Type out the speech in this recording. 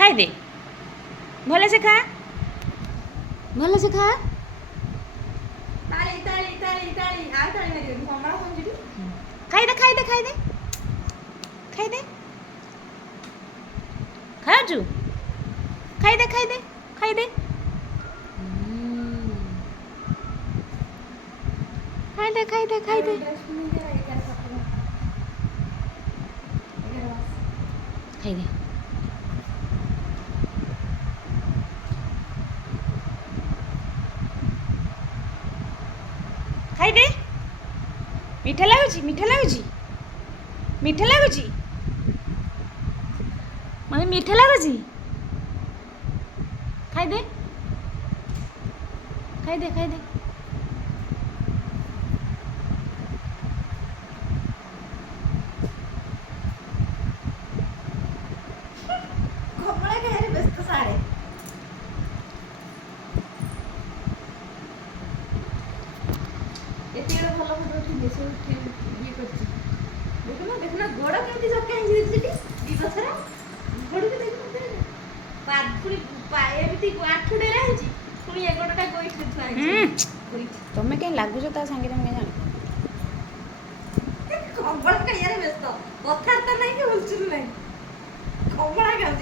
ଖାଇଦେ ଭଲସେ ଖା ଭଲସେ ଖା ତାଳି ତାଳି ତାଳି ତାଳି ଆଉ ତାଳି ମାରିବନି କମଳା ଖଞ୍ଜିଟି ଖାଇଦେ ଖାଇଦେ ଖାଇଦେ ଖାଇଦେ ଖାଉଛୁ ଖାଇଦେ ଖାଇଦେ ଖାଇଦେ ଖାଇଦେ ଖାଇଦେ ଖାଇଦେ ଖାଇଦେ ଖାଇଦେ ମିଠା ଲାଗୁଛି ମିଠା ଲାଗୁଛି ମିଠା ଲାଗୁଛି ମାନେ ମିଠା ଲାଗୁଛି ଖାଇଦେ ଖାଇଦେ ଖାଇଦେ କମଳା ଖାଇବାରେ ବ୍ୟସ୍ତ ସାରେ ଏତିକି ଭଲ ଫଟୋ ଉଠିନି ସେ ଇଏ କରିଛି ଦେଖୁନ ଗୋଡ଼ କେମିତି ଝକା ହେଇଛି ସେଠି ଦି ପଛରେ ଗୋଡ଼କୁ ଦେଖୁନ ପୁଣି ଏମିତି ଆଠୁଡେରା ହେଇଛି ପୁଣି ଏ ଗୋଡ଼ଟା ଗୋଇଠି ଥୁଆ ହେଇଛି ତମେ କାହିଁ ଲାଗୁଛ ତା ସାଙ୍ଗରେ ମୁଁ ଜାଣି କମଳା ଖାଇବାରେ ବ୍ୟସ୍ତ କଥାବାର୍ତ୍ତା ନାହିଁ କି ହୁଲଚୁଲ ନାହିଁ କମଳା ଖାଉଛି